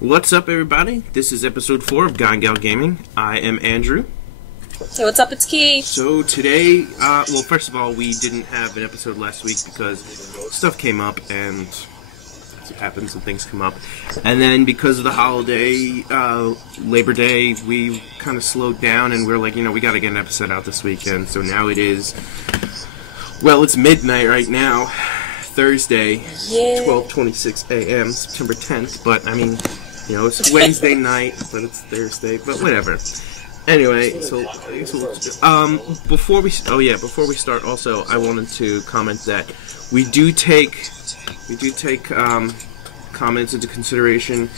What's up, everybody? This is episode 4 of Guy and Gal Gaming. I am Andrew. Hey, what's up? It's Key. So today, well, first of all, we didn't have an episode last week because stuff came up, and it happens when things come up. And then because of the holiday, Labor Day, we kind of slowed down, and we're like, you know, we got to get an episode out this weekend. So now it is, well, it's midnight right now, Thursday, 12:26 a.m., September 10th. But I mean, you know, it's Wednesday night, but it's Thursday. But whatever. Anyway, so before we start, also I wanted to comment that we do take comments into consideration,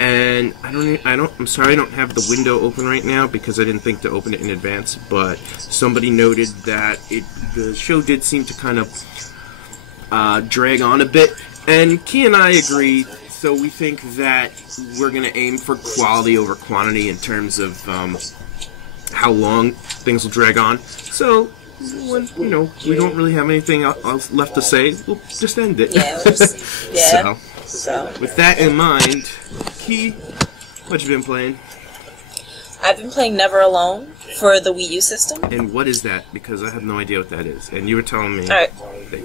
and I'm sorry I don't have the window open right now because I didn't think to open it in advance, but somebody noted that the show did seem to kind of drag on a bit, and Key and I agree. So we think that we're going to aim for quality over quantity in terms of how long things will drag on. So when we don't really have anything else left to say, we'll just end it. Yeah. So with that in mind, Key, what you been playing? I've been playing Never Alone for the Wii U system. And what is that? Because I have no idea what that is. And you were telling me that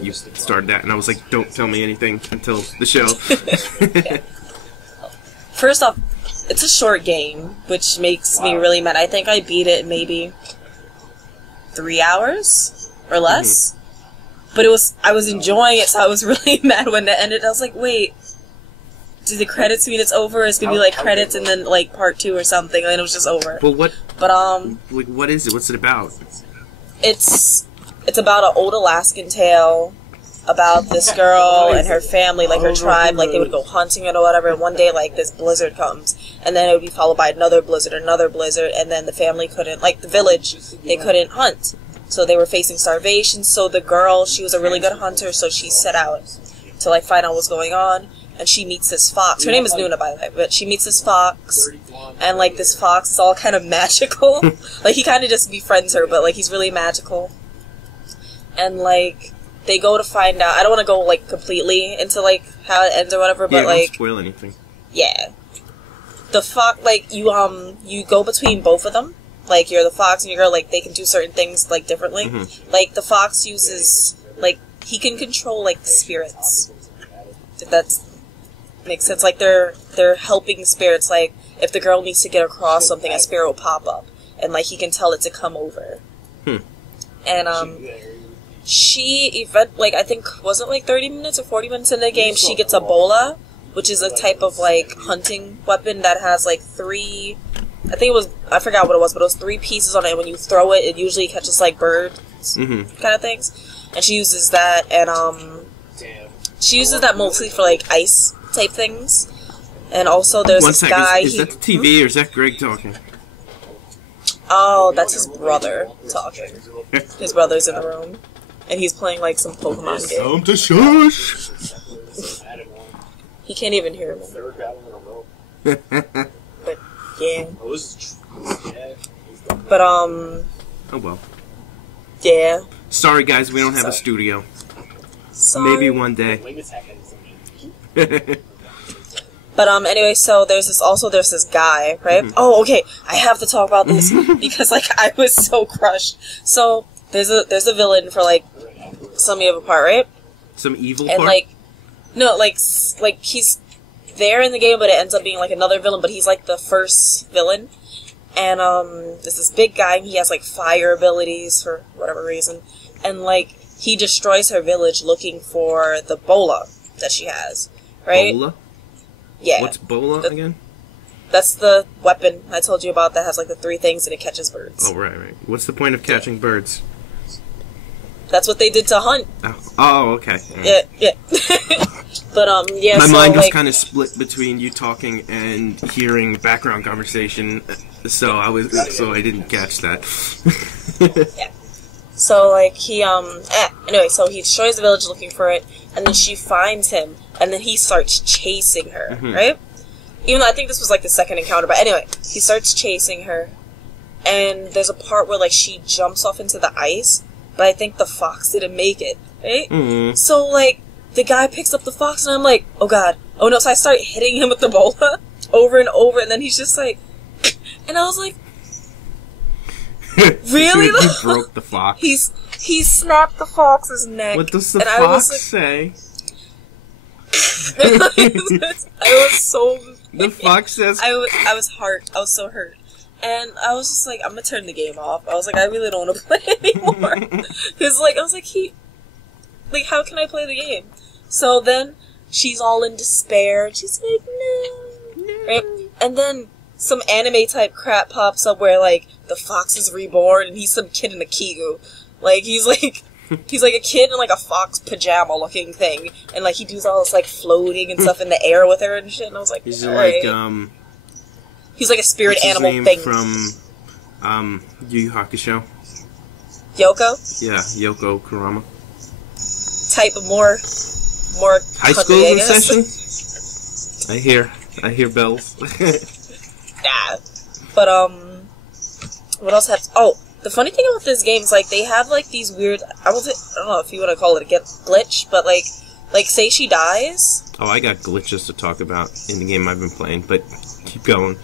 you started that, and I was like, don't tell me anything until the show. Yeah. First off, it's a short game, which makes me really mad. I think I beat it in maybe 3 hours or less. Mm-hmm. But I was enjoying it, so I was really mad when it ended. I was like, wait, do the credits mean it's over? It's gonna be like credits and then like part 2 or something, and then it was just over. Well, what is it? What's it about? It's about an old Alaskan tale about this girl and her family, like her tribe, like they would go hunting or whatever, and one day like this blizzard comes, and then it would be followed by another blizzard, and then the family couldn't, like the village, they couldn't hunt. So they were facing starvation, so the girl, she was a really good hunter, so she set out to like find out what's going on, and she meets this fox. Her name is Nuna, by the way, but she meets this fox, and like this fox is all kind of magical. Like he kind of just befriends her, but like he's really magical. And like they go to find out. I don't want to go like completely into like how it ends or whatever, but like don't spoil anything. Yeah, the fox, like you go between both of them. Like you're the fox and your girl. Like they can do certain things like differently. Mm-hmm. Like the fox uses like he can control like spirits. If that makes sense. Like they're helping spirits. Like if the girl needs to get across something, a spirit will pop up, and like he can tell it to come over. And like I think wasn't like 30 minutes or 40 minutes in the game, she gets a bola, which is a type of like hunting weapon that has like 3. I forgot what it was, but it was 3 pieces on it. And when you throw it, it usually catches like birds, kind of things. And she uses that, and she uses that mostly for like ice type things. And also there's this guy. Is that the TV or is that Greg talking? Oh, that's his brother talking. His brother's in the room, and he's playing like some Pokemon game. Time to shush. He can't even hear me. But yeah. But oh well. Yeah. Sorry guys, we don't have a studio. Sorry. Maybe one day. But anyway, so there's this guy, right? Mm-hmm. Oh, okay. I have to talk about this because like I was so crushed. So there's a villain for like some evil part, right? Some evil and part? Like no, like he's there in the game, but it ends up being like another villain, but he's like the first villain. And there's this big guy, and he has like fire abilities for whatever reason. And like he destroys her village looking for the bola that she has, right? Bola? Yeah. What's bola again? That's the weapon I told you about that has like the 3 things and it catches birds. Oh, right. What's the point of catching birds? That's what they did to hunt. Oh okay. Right. Yeah. But yeah. My so, mind was like, kind of split between you talking and hearing background conversation, so I didn't catch that. Yeah. So like he anyway, so he destroys the village looking for it, and then she finds him, and then he starts chasing her, right? Even though I think this was like the second encounter, but anyway, he starts chasing her, and there's a part where like she jumps off into the ice, but I think the fox didn't make it, right? Mm-hmm. So like the guy picks up the fox, and I'm like, oh god, oh no! So I start hitting him with the bola. over and over, and then he's just like, and I was like, really? He broke the fox. He snapped the fox's neck. What does the fox say? I was so... The fox says... I was so hurt. And I was just like, I'm gonna turn the game off. I was like, I really don't want to play anymore. Because, like, I was like, how can I play the game? So then, she's all in despair. She's like, no. Right? And then, some anime-type crap pops up where, like, the fox is reborn, and he's some kid in a kigu. Like, he's like a kid in, like, a fox pajama-looking thing. And, like, he does all this, like, floating and stuff in the air with her and shit. And I was like, he's right. like, he's like a spirit what's his animal name thing. From, Yu Yu Hakusho? Yoko? Yeah, Yoko Kurama. Type of more High cuddly, school's I in guess. session? I hear bells. Nah. But, what else has... Oh, the funny thing about this game is, like, they have, like, these weird... I don't know if you want to call it a glitch, but, like, say she dies... Oh, I got glitches to talk about in the game I've been playing, but keep going.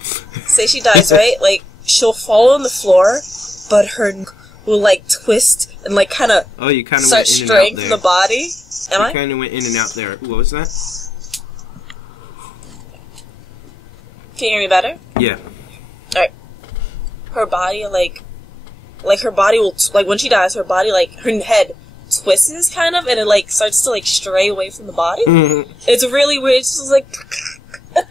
Say she dies, right? Like, she'll fall on the floor, but her will, like, twist and, like, kind of... Oh, you kind of start went in and out straying there. from the body. Am I? You kind of went in and out there. What was that? Can you hear me better? Yeah. Alright. Her body, like her body will, like, when she dies, her body, like, her head twists, kind of, and it, like, starts to, like, stray away from the body. Mm-hmm. It's really weird. It's just, like,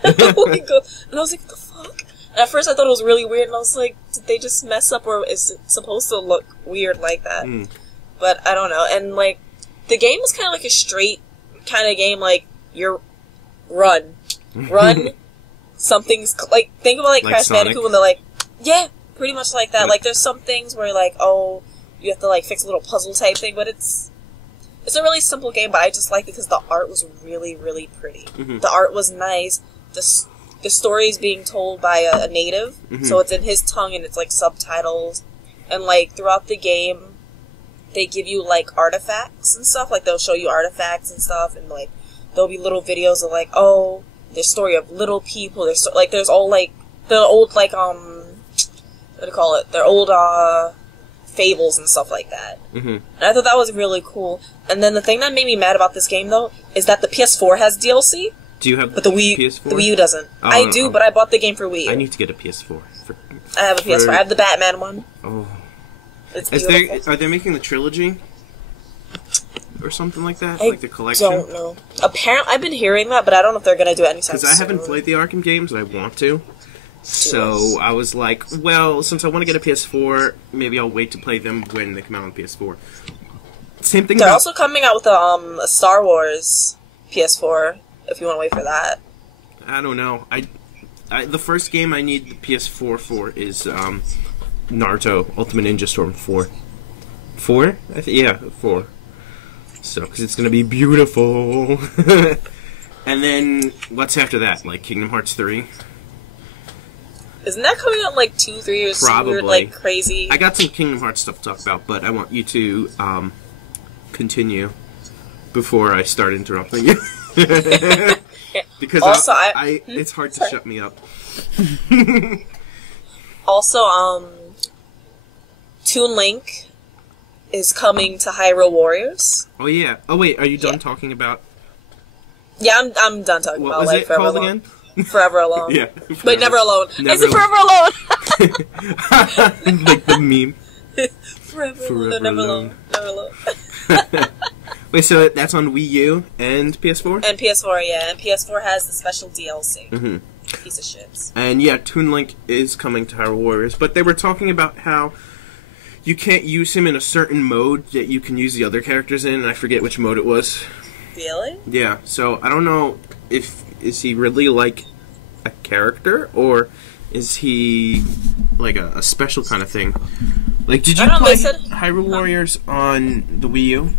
and I was like, what the fuck? And at first I thought it was really weird, and I was like, did they just mess up, or is it supposed to look weird like that? Mm. But I don't know. And, like, the game is kind of like a straight kind of game, like, you're run, something's, like, think about, like Crash Sonic? Bandicoot when they're like, yeah, pretty much like that. Like, there's some things where, like, oh, you have to, like, fix a little puzzle type thing, but it's a really simple game, but I just liked it because the art was really, really pretty. Mm-hmm. The art was nice. The story is being told by a native, so it's in his tongue and it's, like, subtitles. And, like, throughout the game, they give you, like, artifacts and stuff. Like, they'll show you artifacts and stuff, and, like, there'll be little videos of, like, oh, the story of little people. There's all, like, the old, like, what do you call it? They're old, fables and stuff like that. Mm-hmm. And I thought that was really cool. And then the thing that made me mad about this game, though, is that the PS4 has DLC. Do you have but the PS4? The Wii U doesn't. Oh, I do, but I bought the game for Wii U. I need to get a PS4. I have a PS4. I have the Batman one. Oh. It's beautiful. Are they making the trilogy? Or something like that? I like the collection? I don't know. Apparently, I've been hearing that, but I don't know if they're going to do it anytime soon. Because I haven't played the Arkham games, and I want to. So I was like, well, since I want to get a PS4, maybe I'll wait to play them when they come out on PS4. Same thing. They're also coming out with a Star Wars PS4. If you want to wait for that. I don't know. The first game I need the PS4 for is Naruto Ultimate Ninja Storm 4. 4? Yeah, 4. So, because it's gonna be beautiful. And then what's after that? Like Kingdom Hearts 3. Isn't that coming out in like 2-3 years? Probably. Weird, like crazy. I got some Kingdom Hearts stuff to talk about, but I want you to continue before I start interrupting you. Because also, it's hard to shut me up. Also, Toon Link is coming to Hyrule Warriors. Oh yeah. Oh wait, are you done talking about? Yeah, I'm done talking what about was like it Forever called Alone. again? Forever Alone. Yeah. But Never Alone. Never I said Forever Alone. Like the meme. Forever Alone. Never Alone. Never Alone. Wait, so that's on Wii U and PS4? And PS4, yeah. And PS4 has the special DLC. Mm-hmm. Piece of shit. And yeah, Toon Link is coming to Hyrule Warriors, but they were talking about how you can't use him in a certain mode that you can use the other characters in, and I forget which mode it was. Really? Yeah, so I don't know is he really like a character, or is he like a special kind of thing? Like, did you play Hyrule Warriors on the Wii U?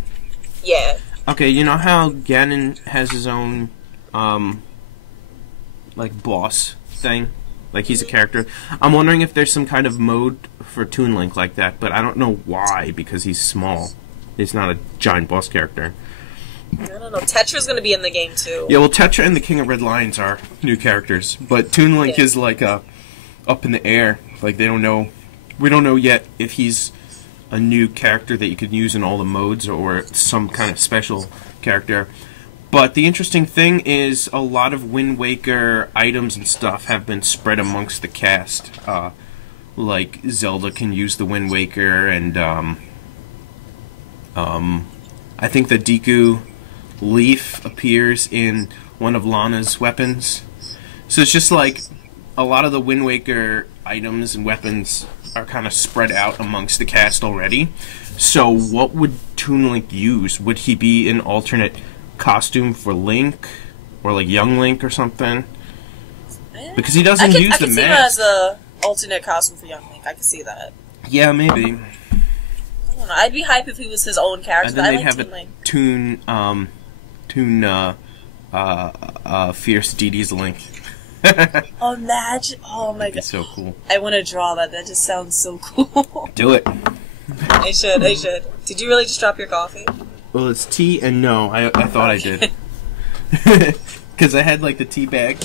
Yeah. Okay, you know how Ganon has his own, like, boss thing? Like, he's a character. I'm wondering if there's some kind of mode for Toon Link like that, but I don't know why, because he's small. He's not a giant boss character. I don't know. Tetra's gonna be in the game too. Yeah, well, Tetra and the King of Red Lions are new characters, but Toon Link Yeah. is like up in the air. Like they don't know, we don't know yet if he's a new character that you could use in all the modes or some kind of special character. But the interesting thing is a lot of Wind Waker items and stuff have been spread amongst the cast. Like Zelda can use the Wind Waker, and I think the Deku Leaf appears in one of Lana's weapons. So it's just like a lot of the Wind Waker items and weapons are kind of spread out amongst the cast already. So what would Toon Link use? Would he be an alternate costume for Link? Or like Young Link or something? Because he doesn't use the mask. I could see him as a alternate costume for Young Link. I could see that. Yeah, maybe. I don't know. I'd be hype if he was his own character. And then I they'd like have Toon Link. Fierce Didi's Link. Imagine! Oh my god, That's so cool. I want to draw that. That just sounds so cool. Do it. I should. Did you really just drop your coffee? Well, it's tea and no. I thought I did. Because I had like the tea bag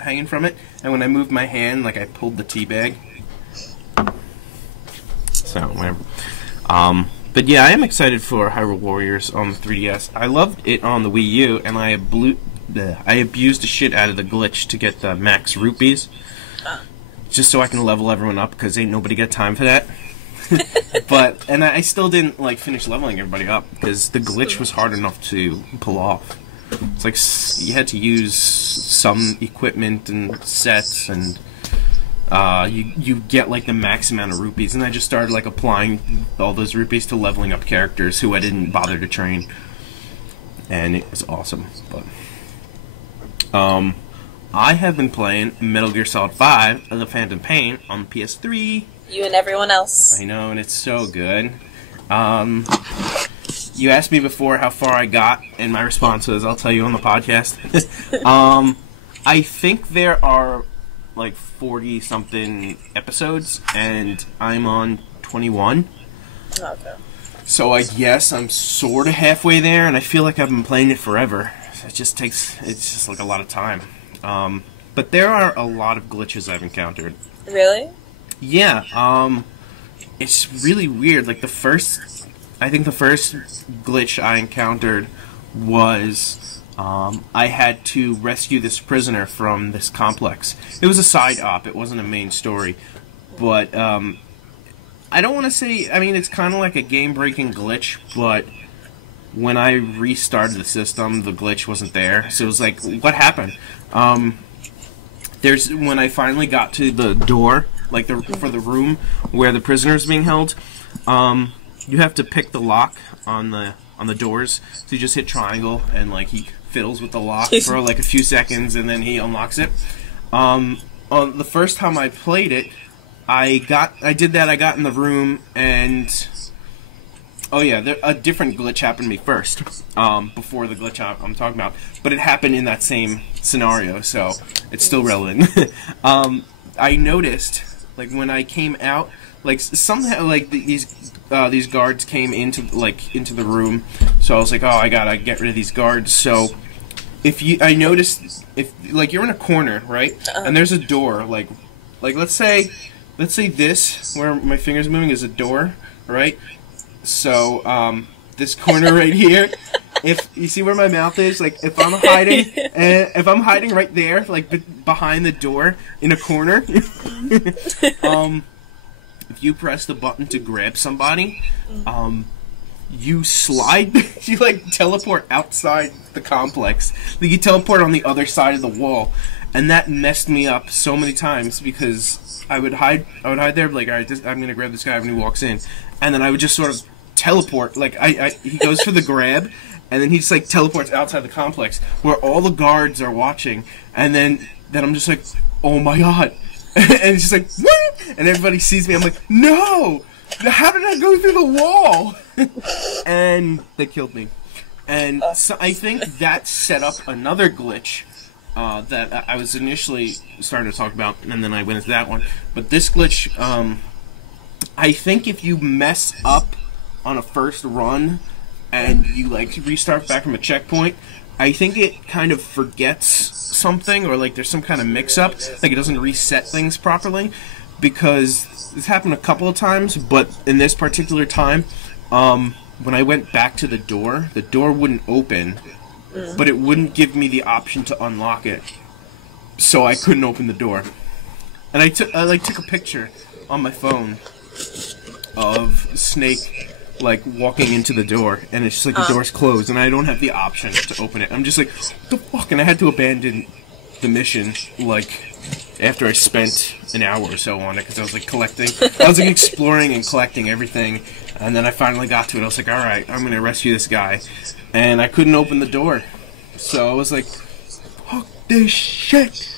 hanging from it, and when I moved my hand, like I pulled the tea bag. So whatever. But yeah, I am excited for Hyrule Warriors on the 3DS. I loved it on the Wii U, and I abused the shit out of the glitch to get the max rupees, just so I can level everyone up, because ain't nobody got time for that. And I still didn't like finish leveling everybody up because the glitch was hard enough to pull off. It's like you had to use some equipment and sets, and you get like the max amount of rupees, and I just started like applying all those rupees to leveling up characters who I didn't bother to train, and it was awesome. But I have been playing Metal Gear Solid 5: The Phantom Pain on the PS3. You and everyone else. I know, and it's so good. You asked me before how far I got, and my response was, I'll tell you on the podcast. I think there are like 40-something episodes, and I'm on 21. Okay. So I guess I'm sort of halfway there, and I feel like I've been playing it forever. It's just like a lot of time. But there are a lot of glitches I've encountered. Really? Yeah, it's really weird. Like I think the first glitch I encountered was, I had to rescue this prisoner from this complex. It was a side op, it wasn't a main story. But, I don't want to say, I mean, it's kind of like a game-breaking glitch, but when I restarted the system, the glitch wasn't there. So it was like, what happened? When I finally got to the door, like for the room where the prisoner is being held, you have to pick the lock on the doors. So you just hit triangle, and like he fiddles with the lock for like a few seconds, and then he unlocks it. On the first time I played it, I did that. I got in the room, and oh yeah, a different glitch happened to me first, before the glitch I'm talking about. But it happened in that same scenario, so it's still relevant. I noticed, like when I came out, like somehow like these guards came into the room, so I was like, oh, I gotta get rid of these guards. So I noticed if like you're in a corner, right, and there's a door, like let's say this where my finger's moving is a door, right? So this corner right here, if you see where my mouth is, like if I'm hiding right there, like behind the door in a corner, if you press the button to grab somebody, you slide, you like teleport outside the complex. Like you teleport on the other side of the wall, and that messed me up so many times because I would hide there, like, all right, I'm gonna grab this guy when he walks in, and then I would just sort of teleport, like he goes for the grab, and then he just like teleports outside the complex where all the guards are watching, and then I'm just like, oh my god. And it's just like, what? And everybody sees me. I'm like, no! How did I go through the wall? And they killed me. And so I think that set up another glitch that I was initially starting to talk about, and then I went into that one. But this glitch, I think if you mess up on a first run and you like restart back from a checkpoint, I think it kind of forgets something, or like there's some kind of mix-up, like it doesn't reset things properly, because this happened a couple of times, but in this particular time, when I went back to the door wouldn't open, but it wouldn't give me the option to unlock it, so I couldn't open the door. And I took a picture on my phone of Snake like walking into the door, and it's just like the door's closed, and I don't have the option to open it. I'm just like, what the fuck? And I had to abandon the mission like after I spent an hour or so on it, because I was like collecting, I was like exploring and collecting everything, and then I finally got to it. I was like, all right, I'm gonna rescue this guy, and I couldn't open the door, so I was like, fuck this shit.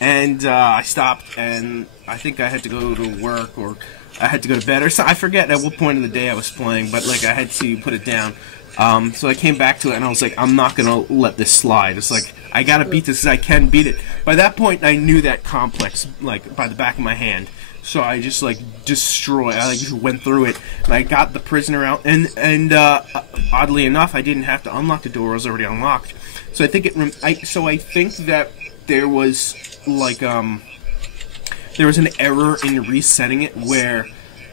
And I stopped, and I think I had to go to work, or I had to go to bed, or so. I forget at what point of the day I was playing, but like I had to put it down. So I came back to it, and I was like, I'm not gonna let this slide. It's like, I gotta beat this, I can beat it. By that point, I knew that complex, like, by the back of my hand. So I just, like, I like, just went through it, and I got the prisoner out, and oddly enough, I didn't have to unlock the door, it was already unlocked. So I think I think that there was, like, there was an error in resetting it, where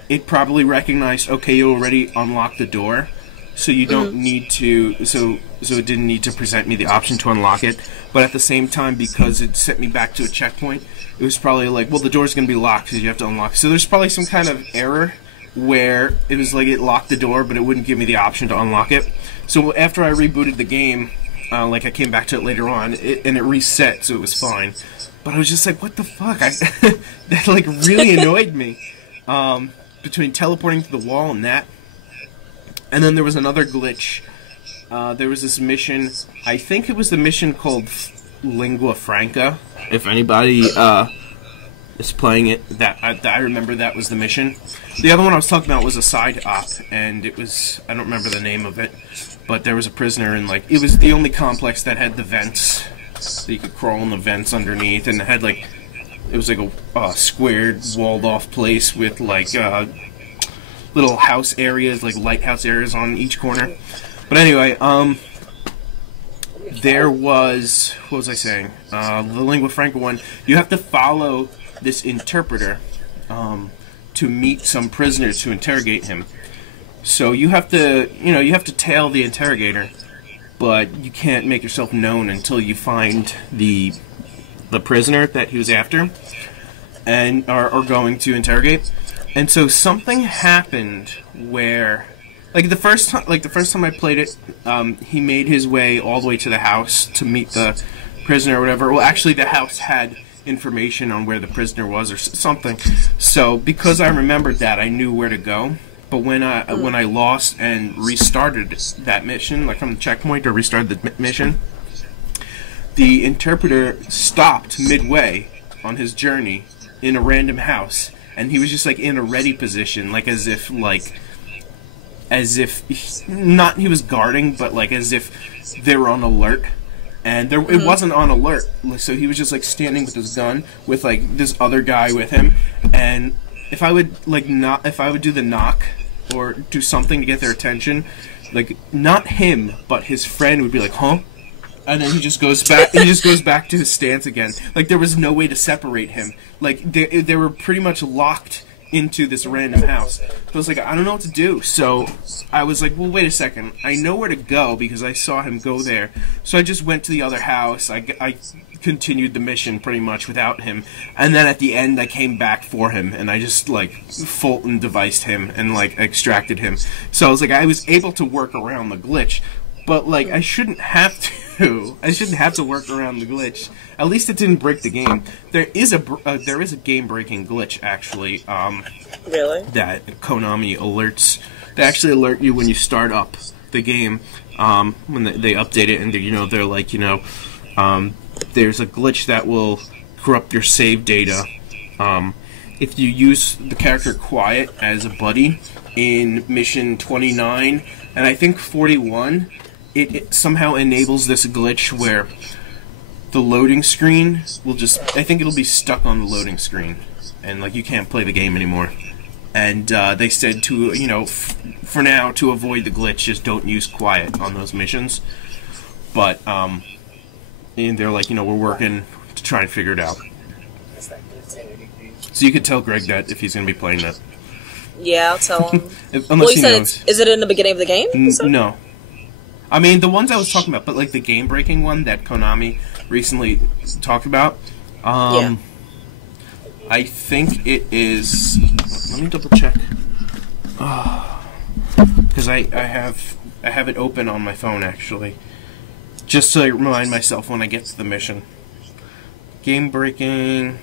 it probably recognized, okay, you already unlocked the door, so you don't need to, so it didn't need to present me the option to unlock it. But at the same time, because it sent me back to a checkpoint, it was probably like, well, the door's going to be locked because you have to unlock. So there's probably some kind of error where it was like it locked the door, but it wouldn't give me the option to unlock it. So after I rebooted the game, like I came back to it later on, and it reset, so it was fine. But I was just like, what the fuck? That like really annoyed me. Between teleporting to the wall and that. And then there was another glitch. There was this mission, I think it was the mission called Lingua Franca. If anybody is playing it, I remember that was the mission. The other one I was talking about was a side op, and it was, I don't remember the name of it, but there was a prisoner, and like, it was the only complex that had the vents, so you could crawl in the vents underneath, and it had like, it was like a squared, walled off place with like little house areas, like lighthouse areas on each corner. But anyway, there was, what was I saying? The Lingua Franca one, you have to follow this interpreter to meet some prisoner to interrogate him. So you have to, you have to tail the interrogator, but you can't make yourself known until you find the prisoner that he was after and are going to interrogate. And so something happened where, like the first time I played it, he made his way all the way to the house to meet the prisoner or whatever. Well, actually, the house had information on where the prisoner was or something. So because I remembered that, I knew where to go. But when I lost and restarted that mission, like from the checkpoint or restarted the mission, the interpreter stopped midway on his journey in a random house, and he was just like in a ready position, like as if not he was guarding, but like as if they were on alert. And it wasn't on alert, so he was just like standing with his gun with like this other guy with him. And if I would do the knock or do something to get their attention, like not him but his friend would be like, huh? And then he just goes back. He just goes back to his stance again. Like there was no way to separate him. Like they were pretty much locked into this random house. So I was like, I don't know what to do. So I was like, well, wait a second. I know where to go because I saw him go there. So I just went to the other house. I continued the mission pretty much without him. And then at the end, I came back for him, and I just like Fulton deviced him and like extracted him. So I was like, I was able to work around the glitch. But like, I shouldn't have to. I shouldn't have to work around the glitch. At least it didn't break the game. There is a game-breaking glitch actually. Really? That Konami alerts. They actually alert you when you start up the game. When they update it, and they're like, there's a glitch that will corrupt your save data. If you use the character Quiet as a buddy in mission 29 and I think 41. It somehow enables this glitch where the loading screen will just, I think it'll be stuck on the loading screen, and like you can't play the game anymore. and they said to, you know, for now, to avoid the glitch, just don't use quiet on those missions. But and they're like, you know, we're working to try and figure it out. So you could tell Greg that if he's going to be playing that. Yeah, I'll tell him. Unless well, you he said knows. is it in the beginning of the game? No. I mean, the ones I was talking about, but like the game-breaking one that Konami recently talked about, Yeah. I think it is... Let me double-check. Because I have it open on my phone, actually. Just to remind myself when I get to the mission. Game-breaking...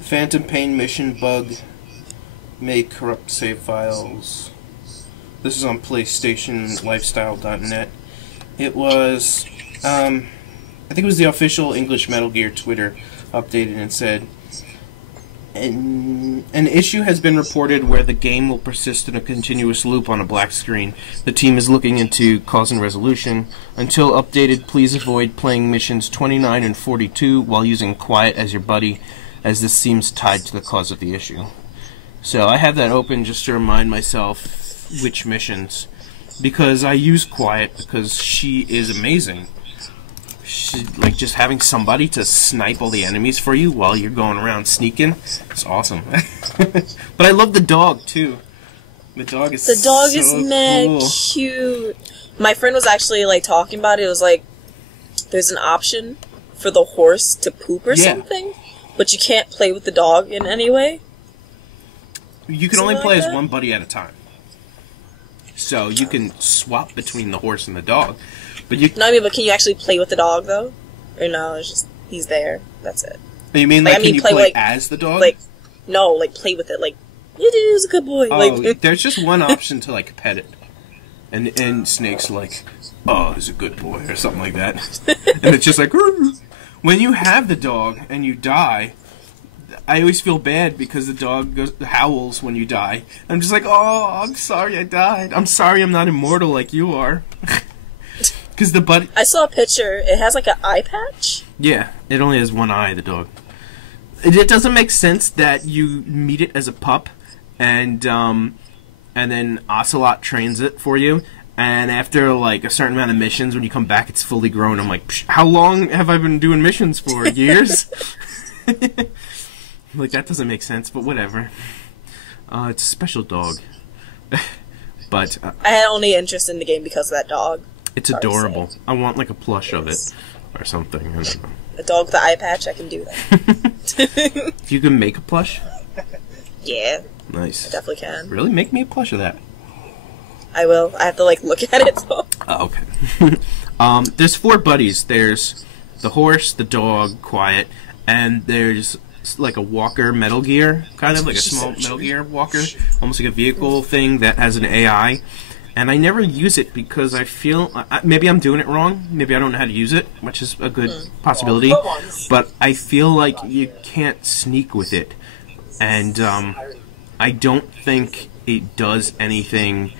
Phantom Pain mission bug may corrupt save files. This is on PlayStationLifestyle.net. It was, I think it was the official English Metal Gear Twitter updated and said, an issue has been reported where the game will persist in a continuous loop on a black screen. The team is looking into cause and resolution. Until updated, please avoid playing missions 29 and 42 while using quiet as your buddy, as this seems tied to the cause of the issue. So I have that open just to remind myself which missions, because I use quiet because she is amazing. She, like, just having somebody to snipe all the enemies for you while you're going around sneaking, it's awesome. But I love the dog too. The dog is mad cool. cute. My friend was actually like talking about it. It was like there's an option for the horse to poop or something, but you can't play with the dog in any way. You can only play as one buddy at a time. So you can swap between the horse and the dog. But you... No, I mean, but can you actually play with the dog, though? Or no, it's just, he's there. That's it. You mean, like, can you play as the dog? Like, no, like, play with it. Like, you do, he's a good boy. Oh, like, there's just one option to, like, pet it. And Snake's like, oh, he's a good boy, or something like that. And it's just like, Rrr. When you have the dog and you die... I always feel bad because the dog howls when you die. I'm just like, oh, I'm sorry I died. I'm sorry I'm not immortal like you are. Because the buddy... I saw a picture. It has like an eye patch. Yeah, it only has one eye, the dog. It doesn't make sense that you meet it as a pup, and then Ocelot trains it for you, and after like a certain amount of missions, when you come back, it's fully grown. I'm like, how long have I been doing missions for? Years? Like, that doesn't make sense, but whatever. It's a special dog. But... I had only interest in the game because of that dog. It's adorable. I want, like, a plush of it. Or something. I don't know. A dog with the eye patch, I can do that. You can make a plush? Yeah. Nice. I definitely can. Really? Make me a plush of that. I will. I have to, like, look at it, though. Oh, okay. There's 4 buddies. There's the horse, the dog, Quiet, and there's... like a walker Metal Gear, kind of like a small Metal Gear walker, almost like a vehicle thing that has an AI, and I never use it because I feel, maybe I'm doing it wrong, maybe I don't know how to use it, which is a good possibility, but I feel like you can't sneak with it, and I don't think it does anything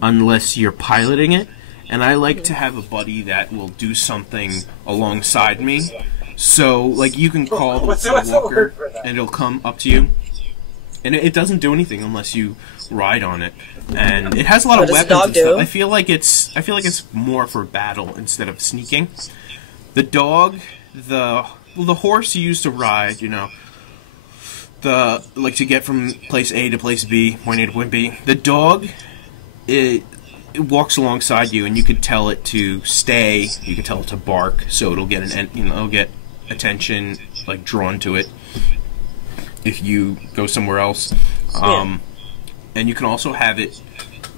unless you're piloting it, and I like to have a buddy that will do something alongside me. So, like, you can call the walker, and it'll come up to you. And it doesn't do anything unless you ride on it. And it has a lot of weapons and stuff. I feel like it's more for battle instead of sneaking. The dog, the horse you use to ride, you know, like to get from place A to place B, point A to point B. The dog, it walks alongside you, and you could tell it to stay. You can tell it to bark, so it'll get it'll get attention, like, drawn to it if you go somewhere else. And you can also have it,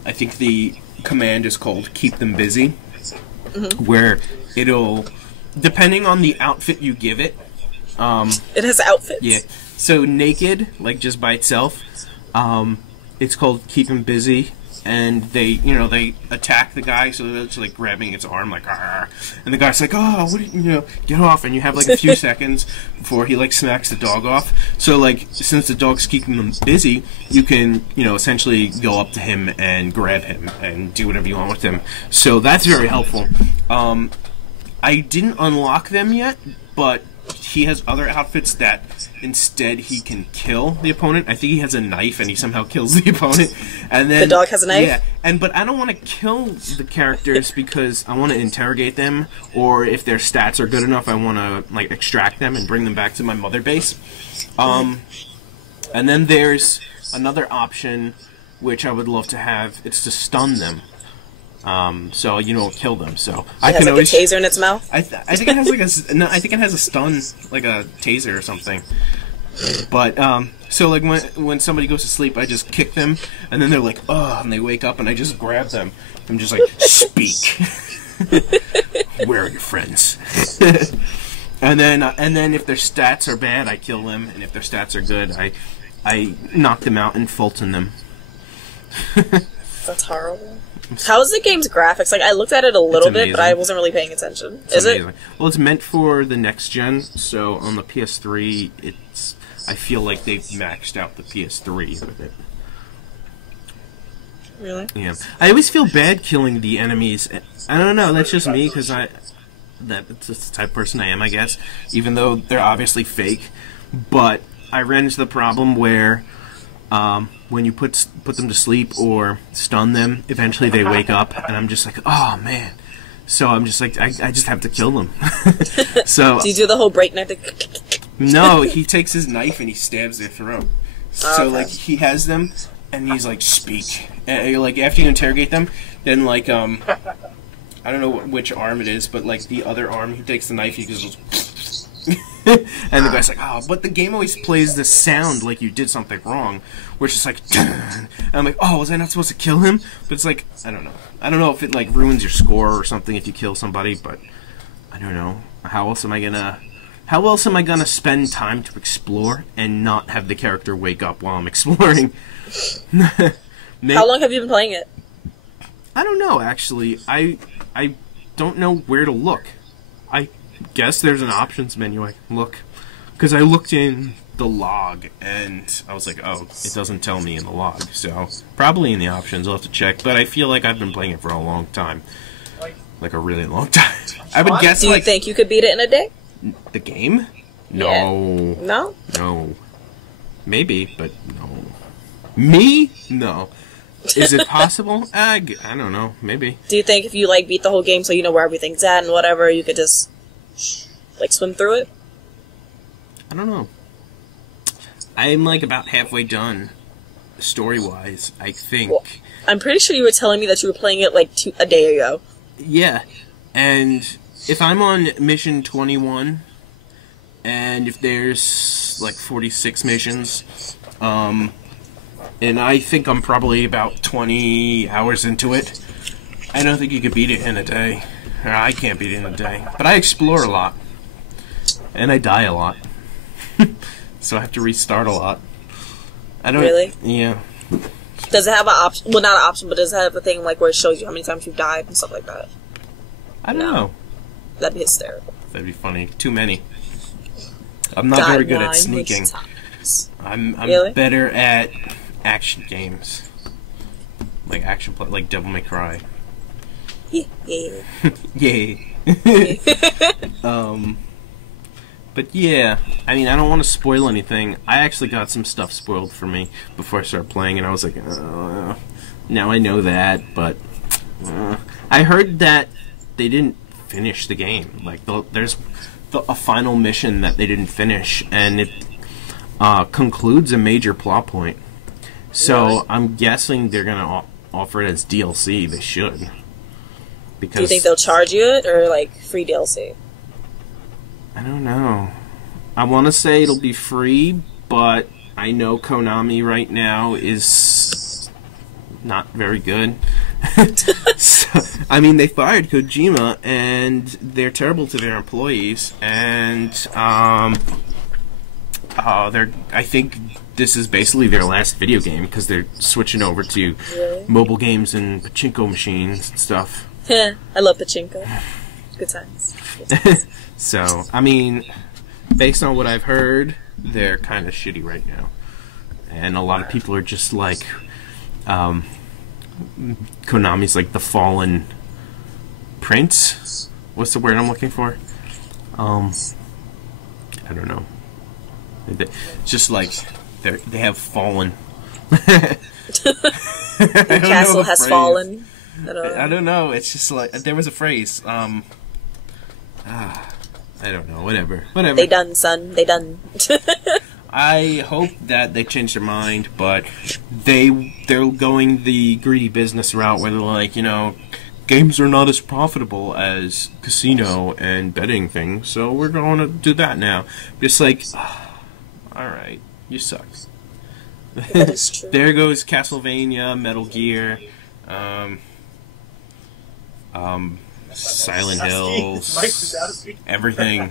I think the command is called keep them busy, where it'll, depending on the outfit you give it, it has outfits? Yeah. So naked, like just by itself, it's called keep them busy. And they attack the guy, so they're just like grabbing its arm, like, argh. And the guy's like, oh, what did, get off. And you have like a few seconds before he like smacks the dog off. So like, since the dog's keeping them busy, you can, essentially go up to him and grab him and do whatever you want with him. So that's very helpful. I didn't unlock them yet, but he has other outfits that instead he can kill the opponent. I think he has a knife and he somehow kills the opponent. And then the dog has a knife? Yeah. But I don't want to kill the characters because I want to interrogate them, or if their stats are good enough, I want to like extract them and bring them back to my mother base. And then there's another option which I would love to have. It's to stun them. So you don't kill them. So I can always a taser in its mouth. I think it has like a no. I think it has a stun, like a taser or something. But so like when somebody goes to sleep, I just kick them, and then they're like, oh, and they wake up, and I just grab them. I'm just like, speak. Where are your friends? and then if their stats are bad, I kill them, and if their stats are good, I knock them out and Fulton them. That's horrible. How is the game's graphics? Like, I looked at it a little bit, but I wasn't really paying attention. Is it? Well, it's meant for the next gen, so on the PS3, I feel like they've maxed out the PS3 with it. Really? Yeah. I always feel bad killing the enemies. I don't know, that's just me, because that's the type of person I am, I guess, even though they're obviously fake. But I ran into the problem where when you put them to sleep or stun them, eventually they wake up, and I'm just like, oh man. So I'm just like, I just have to kill them. So do you do the whole breakneck? No, he takes his knife and he stabs their throat. So okay. like he has them, and he's like, speak. And, like after you interrogate them, then like I don't know which arm it is, but like the other arm, he takes the knife, he goes. And the guy's like, oh, but the game always plays this sound like you did something wrong, which is like, and I'm like, oh, was I not supposed to kill him? But it's like, I don't know. I don't know if it like ruins your score or something if you kill somebody, but I don't know. How else am I gonna spend time to explore and not have the character wake up while I'm exploring? How long have you been playing it? I don't know, actually. I don't know where to look. I guess there's an options menu I can look. Because I looked in the log, and I was like, oh, it doesn't tell me in the log. So, probably in the options, I'll have to check. But I feel like I've been playing it for a long time. Like a really long time. I would guess, Do you think you could beat it in a day? The game? No. Yeah. No? No. Maybe, but no. Me? No. Is it possible? I don't know. Maybe. Do you think if you, like, beat the whole game so you know where everything's at and whatever, you could just, like, swim through it? I don't know. I'm, like, about halfway done, story-wise, I think. Well, I'm pretty sure you were telling me that you were playing it, like, a day ago. Yeah. And if I'm on mission 21, and if there's, like, 46 missions, and I think I'm probably about 20 hours into it, I don't think you could beat it in a day. Or I can't beat it in a day. But I explore a lot. And I die a lot. So I have to restart a lot. I don't... Really? Yeah. Does it have an option? Well, not an option, but does it have a thing, like, where it shows you how many times you've died and stuff like that? I don't know. That'd be hysterical. That'd be funny. Too many. I'm not very good at sneaking. I'm really? better at action games. Like action play, like Devil May Cry. Yeah. Yay. But yeah, I mean, I don't want to spoil anything. I actually got some stuff spoiled for me before I started playing, and I was like, now I know that, but I heard that they didn't finish the game. Like, there's a final mission that they didn't finish, and it concludes a major plot point. So really? I'm guessing they're gonna offer it as DLC. They should. Because do you think they'll charge you it, or like free DLC? I don't know. I want to say it'll be free, but I know Konami right now is not very good. So, I mean, they fired Kojima, and they're terrible to their employees, and I think this is basically their last video game because they're switching over to mobile games and pachinko machines and stuff. I love pachinko. Good times. So, I mean, based on what I've heard, they're kind of shitty right now. And a lot of people are just like, Konami's like the fallen prince? What's the word I'm looking for? I I don't know. Just like they have fallen. The castle has fallen. I don't know. It's just like there was a phrase. I don't know. Whatever. They done, son. They done. I hope that they change their mind, but they're going the greedy business route where they're like, you know, games are not as profitable as casino and betting things, so we're going to do that now. Just like, all right, you suck. That is true. There goes Castlevania, Metal Gear, Silent Hills, everything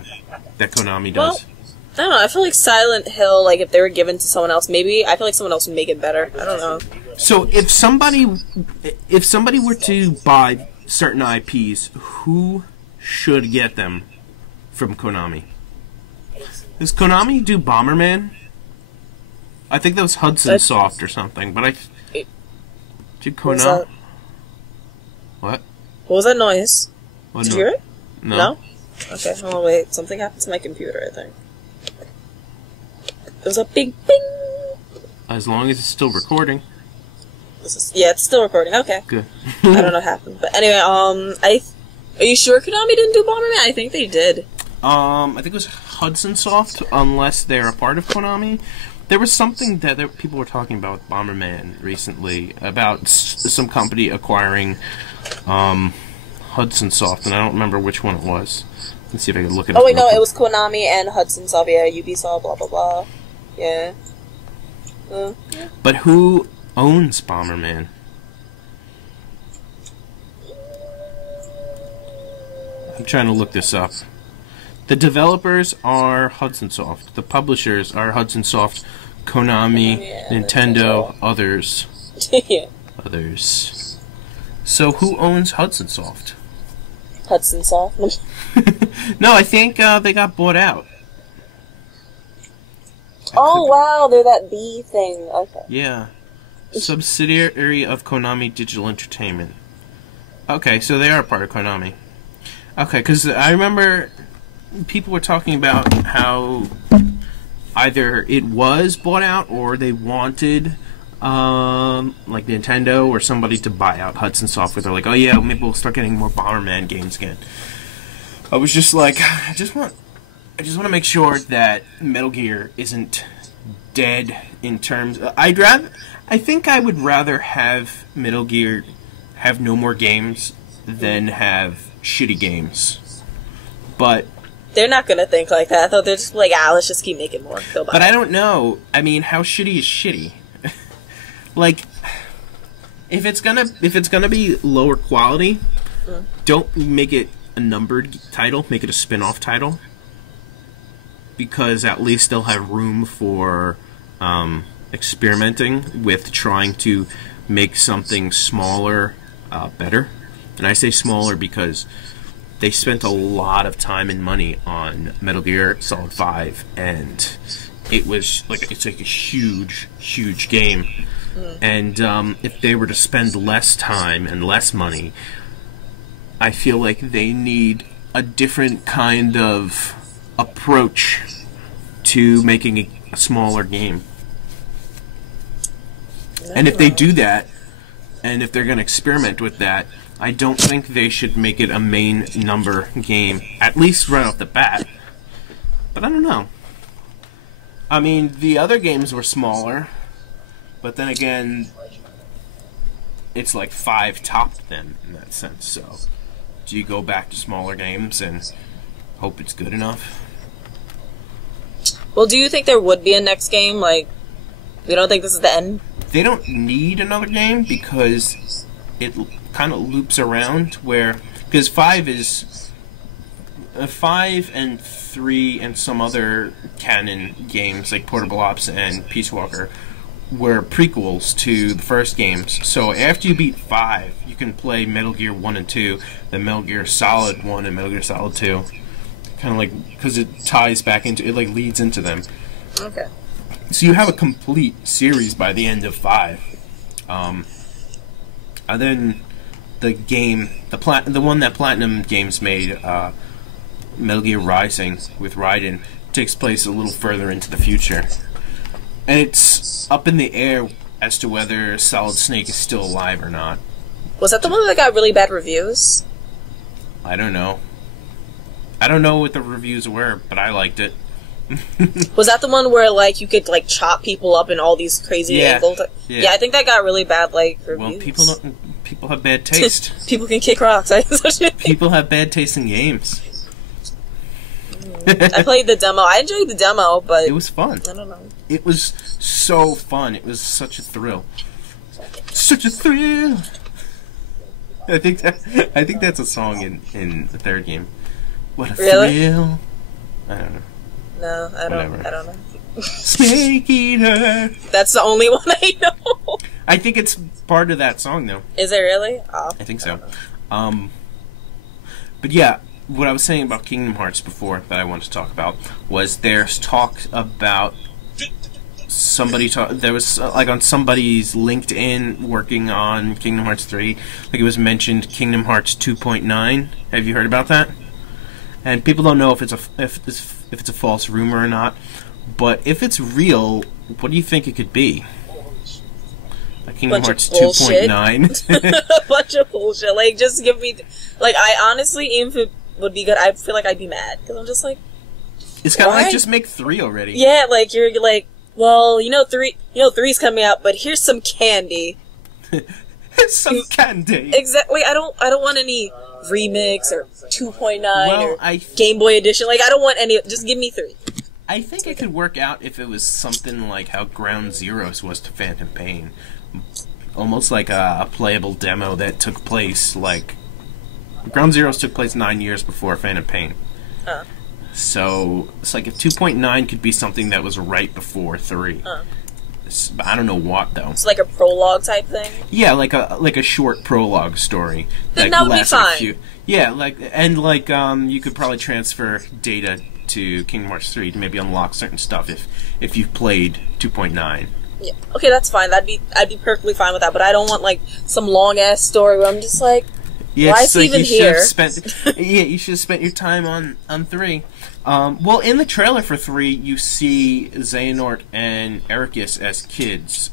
that Konami does. Well, I don't know. I feel like Silent Hill, like if they were given to someone else, maybe I feel like someone else would make it better. I don't know. So if somebody were to buy certain IPs, who should get them from Konami? Does Konami do Bomberman? I think that was Hudson Soft or something, but did Konami? What? What was that noise? Did you hear it? No. Okay, hold on, wait. Something happened to my computer, I think. It was a big bing! As long as it's still recording. Yeah, it's still recording. Okay. Good. I don't know what happened. But anyway, are you sure Konami didn't do Bomberman? I think they did. I think it was Hudson Soft, unless they're a part of Konami. There was something that people were talking about with Bomberman recently, about some company acquiring Hudson Soft, and I don't remember which one it was. Let's see if I can look it up. Oh wait, no, it was Konami and Hudson Soft, yeah, Ubisoft, blah blah blah. Yeah. But who owns Bomberman? I'm trying to look this up. The developers are Hudson Soft. The publishers are Hudson Soft, Konami, Nintendo, others. Yeah. Others. So who owns Hudson Soft? Hudson Soft? No, I think they got bought out. Oh, wow, they're that B thing. Okay. Yeah. Subsidiary of Konami Digital Entertainment. Okay, so they are part of Konami. Okay, because I remember people were talking about how either it was bought out or they wanted like Nintendo or somebody to buy out Hudson Software. They're like, oh yeah, maybe we'll start getting more Bomberman games again. I was just like, I just want to make sure that Metal Gear isn't dead in terms. I think I would rather have Metal Gear have no more games than have shitty games. But they're not gonna think like that. Though they're just like, let's just keep making more. But I don't know. I mean, how shitty is shitty? Like, if it's gonna be lower quality, don't make it a numbered title. Make it a spin-off title, because at least they'll have room for experimenting with trying to make something smaller better. And I say smaller because they spent a lot of time and money on Metal Gear Solid 5, and it's like a huge game. And if they were to spend less time and less money, I feel like they need a different kind of approach to making a smaller game. And if they do that, and if they're going to experiment with that, I don't think they should make it a main number game, at least right off the bat. But I don't know. I mean, the other games were smaller, but then again, it's like 5 topped them in that sense. So, do you go back to smaller games and hope it's good enough? Well, do you think there would be a next game? Like, you don't think this is the end? They don't need another game because it kind of loops around where, because 5 and 3 and some other canon games like Portable Ops and Peace Walker were prequels to the first games. So after you beat 5, you can play Metal Gear 1 and 2, then Metal Gear Solid 1 and Metal Gear Solid 2. Kind of like, because it ties back into, it like leads into them. Okay. So you have a complete series by the end of 5. And then the game, the one that Platinum Games made, Metal Gear Rising with Raiden, takes place a little further into the future. And it's up in the air as to whether Solid Snake is still alive or not. Was that the one that got really bad reviews? I don't know. I don't know what the reviews were, but I liked it. Was that the one where, like, you could, like, chop people up in all these crazy angles? Yeah, I think that got really bad, like, reviews. Well, people have bad taste. People can kick rocks. People have bad taste in games. I played the demo. I enjoyed the demo, but... It was fun. I don't know. It was so fun. It was such a thrill. Such a thrill! I think that's a song in the third game. What a thrill! I don't know. No, I don't know. Snake Eater! That's the only one I know. I think it's part of that song, though. Is it really? Oh, I think so. But yeah, what I was saying about Kingdom Hearts before that I wanted to talk about was there's talk about there was like on somebody's LinkedIn working on Kingdom Hearts 3, like it was mentioned Kingdom Hearts 2.9. Have you heard about that? And people don't know if it's a false rumor or not, but if it's real, what do you think it could be? A Kingdom Hearts 2.9? A bunch of bullshit. Like, just give me... Like, I honestly, even if it would be good, I feel like I'd be mad. Because I'm just like... It's kind of like, just make 3 already. Yeah, like, you're like, well, 3's coming out, but here's some candy. Some candy! Exactly. I don't want any remix or 2.9 or Game Boy Edition. Like, I don't want any... Just give me 3. I think it could work out if it was something like how Ground Zeroes was to Phantom Pain. Almost like a playable demo that took place, like... Ground Zeroes took place 9 years before Phantom Pain. So, it's like if 2.9 could be something that was right before 3. I don't know what, though. It's like a prologue type thing? Yeah, like a short prologue story. Then that would be fine. Yeah, you could probably transfer data to Kingdom Hearts 3 to maybe unlock certain stuff if you've played 2.9. Yeah. Okay, that's fine. I'd be perfectly fine with that, but I don't want like some long ass story where I'm just like, why is he even here? You should have spent your time on 3. Well, in the trailer for 3, you see Xehanort and Ericus as kids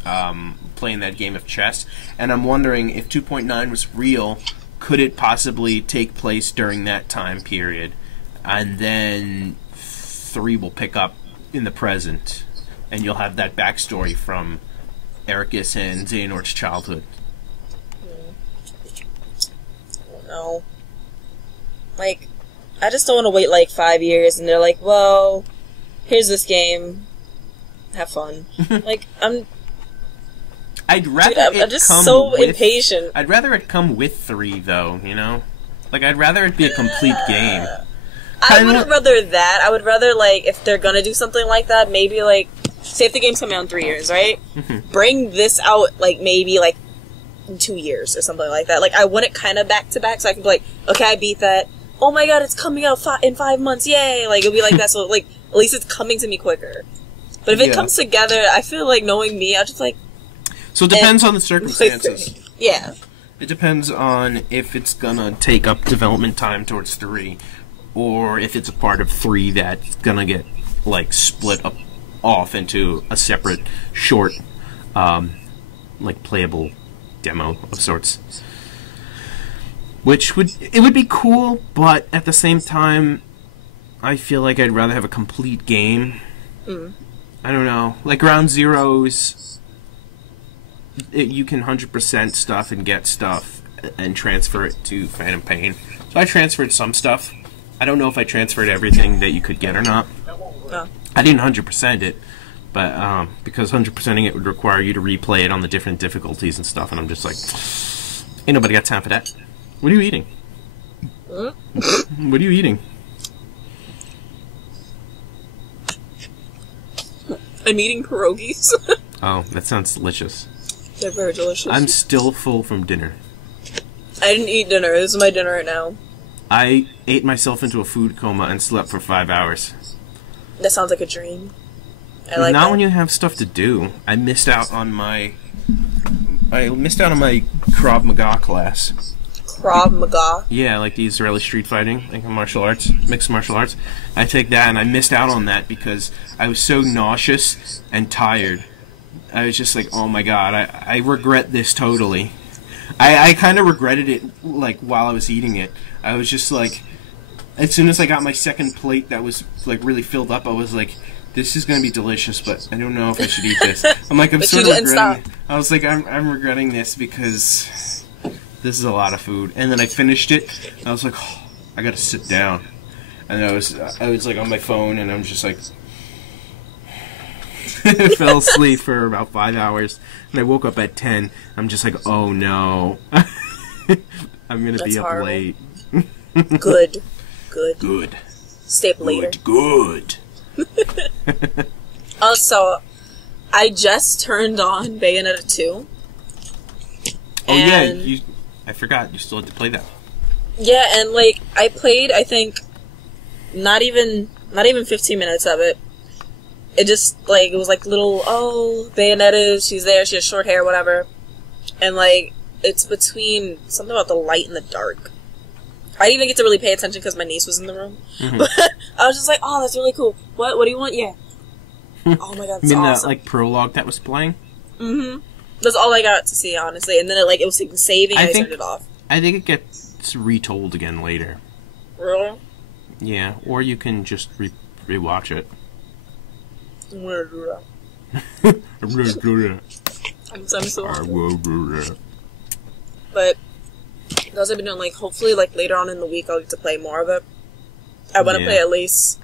playing that game of chess, and I'm wondering if 2.9 was real, could it possibly take place during that time period, and then 3 will pick up in the present, and you'll have that backstory from Ericus and Xehanort's childhood. No. Like, I just don't want to wait like 5 years and they're like, well, here's this game. Have fun. Like, I'm just so impatient. I'd rather it come with 3, though, you know? Like, I'd rather it be a complete game. I wouldn't rather that. I would rather, like, if they're gonna do something like that, maybe, like, say if the game's coming out in 3 years, right? Bring this out, like, maybe, like, in 2 years or something like that. Like, I want it kind of back to back so I can be like, okay, I beat that. Oh my god, it's coming out in 5 months, yay! Like, it'll be like that, so, like, at least it's coming to me quicker. But if it comes together, I feel like, knowing me, I'll just, like... So it depends on the circumstances. Yeah. It depends on if it's gonna take up development time towards 3, or if it's a part of 3 that's gonna get, like, split up off into a separate, short, like, playable demo of sorts. Which would be cool, but at the same time, I feel like I'd rather have a complete game. I don't know. Like Ground Zeroes, you can 100% stuff and get stuff and transfer it to Phantom Pain. So I transferred some stuff. I don't know if I transferred everything that you could get or not. I didn't 100% it, but because 100%ing it would require you to replay it on the different difficulties and stuff, and I'm just like, ain't nobody got time for that. What are you eating? What are you eating? I'm eating pierogies. Oh, that sounds delicious. They're very delicious. I'm still full from dinner. I didn't eat dinner. This is my dinner right now. I ate myself into a food coma and slept for 5 hours. That sounds like a dream. I like Not that. when you have stuff to do. I missed out on my Krav Maga class. Krav Maga. Yeah, like the Israeli street fighting, like martial arts, mixed martial arts. I take that, and I missed out on that because I was so nauseous and tired. I was just like, oh my god, I regret this totally. I kind of regretted it, like, while I was eating it. I was just like, as soon as I got my second plate that was, like, really filled up, I was like, this is going to be delicious, but I don't know if I should eat this. I'm like, I'm sort of regretting. I was like, I'm regretting this because this is a lot of food. And then I finished it, and I was like, oh, I got to sit down. And I was like on my phone, and I'm just like, I fell asleep for about 5 hours, and I woke up at 10. I'm just like, oh no, I'm going to be up horrible. late. Good. Stay up later. Good. Also, I just turned on Bayonetta 2. Oh yeah, I forgot you still had to play that. Yeah, and like I played, I think not even 15 minutes of it. It just like it was like little Bayonetta, she's there, she has short hair, whatever, and like it's between something about the light and the dark. I didn't even get to really pay attention because my niece was in the room. Mm-hmm. But I was just like, oh, that's really cool. What do you want? Yeah. Oh my god, that's awesome. That, like, prologue that was playing? Mm-hmm. That's all I got to see, honestly. And then it was saving, and I turned it off. I think it gets retold again later. Really? Yeah, or you can just rewatch it. I'm gonna do that. I'm so happy. I will do that. But those I've been doing, like, hopefully, like, later on in the week I'll get to play more of it. I want to play at least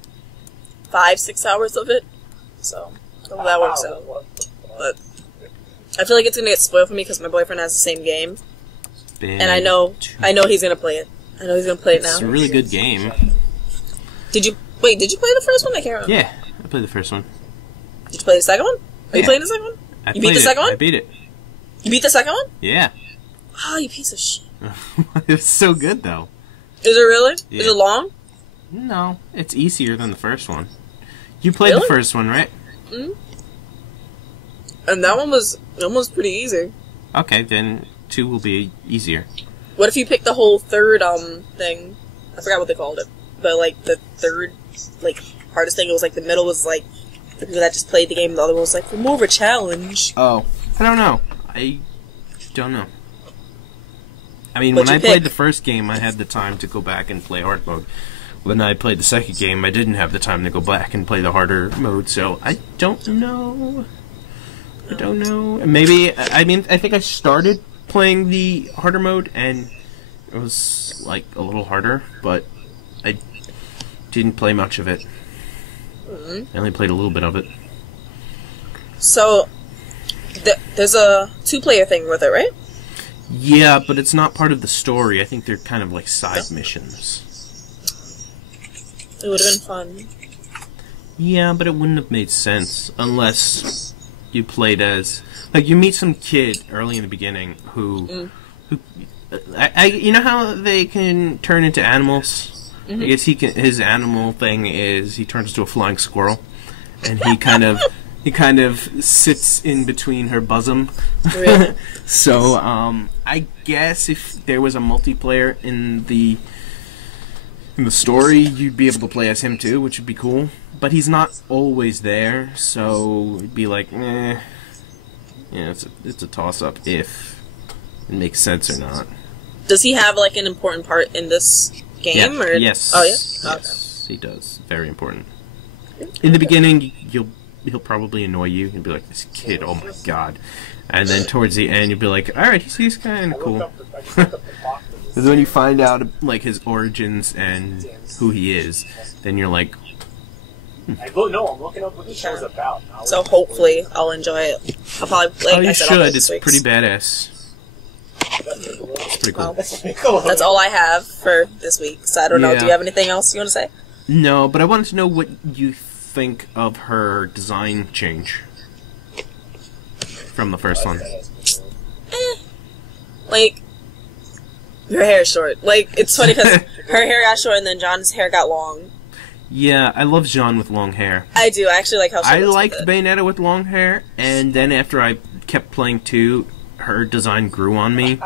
5-6 hours of it. So, hope that works out. But I feel like it's going to get spoiled for me because my boyfriend has the same game. And I know he's going to play it. I know he's going to play it now. It's a really good game. Did you play the first one? I can't remember. Yeah, I played the first one. Did you play the second one? Are you playing the second one? You beat the second one? I beat it. You beat the second one? Yeah. Oh, you piece of shit. It's so good, though. Is it really? Yeah. Is it long? No, it's easier than the first one. You played the first one, right? Mm-hmm. And that one was almost pretty easy. Okay, then 2 will be easier. What if you pick the whole third thing? I forgot what they called it, but like the third hardest thing. It was like the middle was like the people that just played the game. The other one was like more of a challenge. Oh, I don't know. I mean, when I played the first game, I had the time to go back and play hard mode. When I played the second game, I didn't have the time to go back and play the harder mode, so I don't know. Maybe, I think I started playing the harder mode, and it was, like, a little harder, but I didn't play much of it. I only played a little bit of it. So, there's a 2-player thing with it, right? Yeah, but it's not part of the story. I think they're kind of like side missions. It would have been fun. Yeah, but it wouldn't have made sense unless you played as... Like, you meet some kid early in the beginning who you know how they can turn into animals? Mm-hmm. I guess his animal thing is he turns into a flying squirrel. And he kind of sits in between her bosom. Really? So, I guess if there was a multiplayer in the story, you'd be able to play as him too, which would be cool. But he's not always there, so it'd be like, eh. Yeah, it's a toss-up if it makes sense or not. Does he have, like, an important part in this game? Yeah. Or? Yes. Oh, yeah? Yes, he does. Very important. In the beginning, he'll probably annoy you and be like, this kid, oh my god. And then towards the end, you'll be like, alright, he's kind of cool. Because when you find out, like, his origins and who he is, then you're like... No, I'm looking up what the show's about. So hopefully I'll enjoy it. I'll probably, you should. It's pretty badass. It's pretty cool. Well, that's all I have for this week. So I don't know. Do you have anything else you want to say? No, but I wanted to know what you think of her design change from the first one. Like, her hair is short. Like, it's funny because her hair got short and then John's hair got long. Yeah, I love Jean with long hair. I do. I actually like how she looks liked Bayonetta with long hair, and then after I kept playing 2, her design grew on me.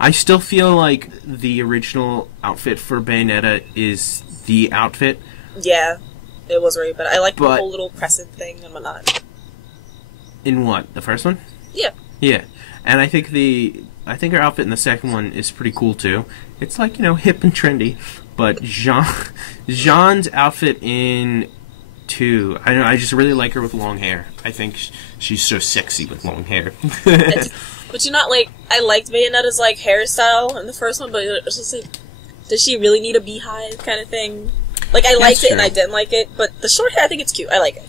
I still feel like the original outfit for Bayonetta is the outfit. Yeah, it was right, but I like the whole little crescent thing and whatnot. In what? The first one? Yeah. Yeah. And I think her outfit in the second one is pretty cool too. It's like, you know, hip and trendy. But Jean's outfit in 2, I don't know, I just really like her with long hair. I think she's so sexy with long hair. But you're not like, I liked Bayonetta's like hairstyle in the first one, but it's just like, does she really need a beehive kind of thing? Like, I liked it and I didn't like it, but the short hair, I think it's cute. I like it.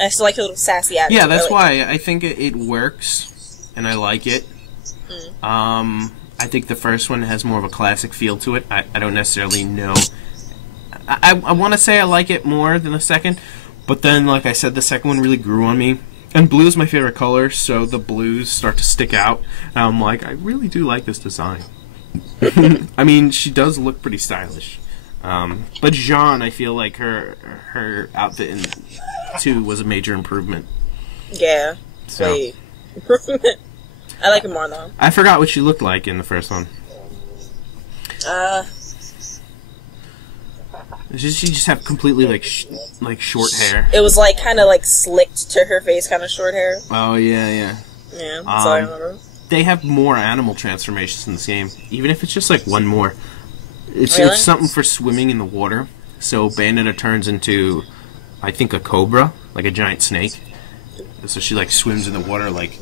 I still like her little sassy attitude. Yeah, that's why I think it works, and I like it. I think the first one has more of a classic feel to it. I don't necessarily know. I want to say I like it more than the second, but then, like I said, the second one really grew on me. And blue is my favorite color, so the blues start to stick out. And I'm like, I really do like this design. I mean, she does look pretty stylish. But Jean, I feel like her outfit in 2 was a major improvement. Yeah. So. Wait. I like it more though. I forgot what she looked like in the first one. Did she just have completely like short hair? It was like kind of like slicked to her face, kind of short hair. Oh yeah, yeah. Yeah, that's all I remember. They have more animal transformations in this game, even if it's just like one more. It's something for swimming in the water. So Bayonetta turns into, I think, a cobra, like a giant snake. So she like swims in the water like,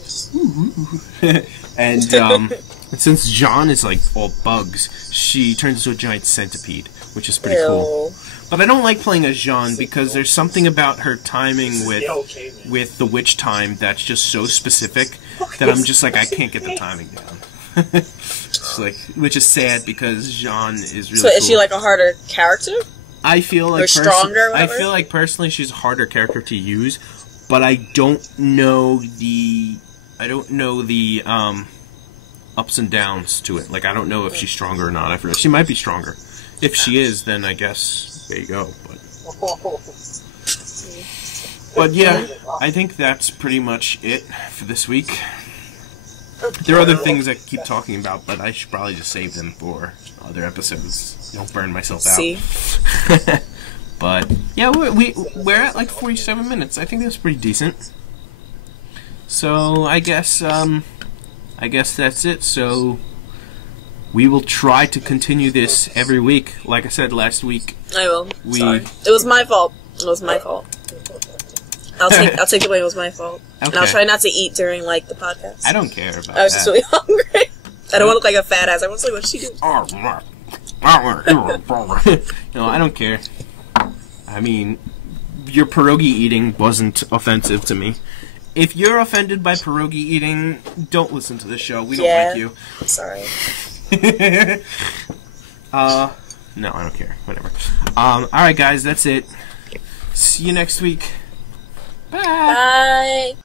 and since Jean is like all bugs, she turns into a giant centipede, which is pretty cool. But I don't like playing as Jean because there's something about her timing with the witch time that's just so specific that I'm just like, I can't get the timing down. It's like, which is sad because Jean is really. So is she like a harder character? I feel like or stronger. I feel like personally she's a harder character to use. But I don't know the ups and downs to it. Like, I don't know if she's stronger or not. I forget. She might be stronger. If she is, then I guess there you go. But yeah, I think that's pretty much it for this week. There are other things I keep talking about, but I should probably just save them for other episodes. Don't burn myself out. See. But yeah, we're at like 47 minutes. I think that's pretty decent. So I guess that's it. So we will try to continue this every week. Like I said last week. I will. Sorry. It was my fault. It was my fault. I'll take the blame. It was my fault. Okay. And I'll try not to eat during like the podcast. I don't care about that. I was just really hungry. I don't want to look like a fat ass. I want to look like, what's she doing? No, I don't care. I mean, your pierogi eating wasn't offensive to me. If you're offended by pierogi eating, don't listen to the show. We don't like you. Sorry. No, I don't care. Whatever. Alright guys, that's it. See you next week. Bye. Bye.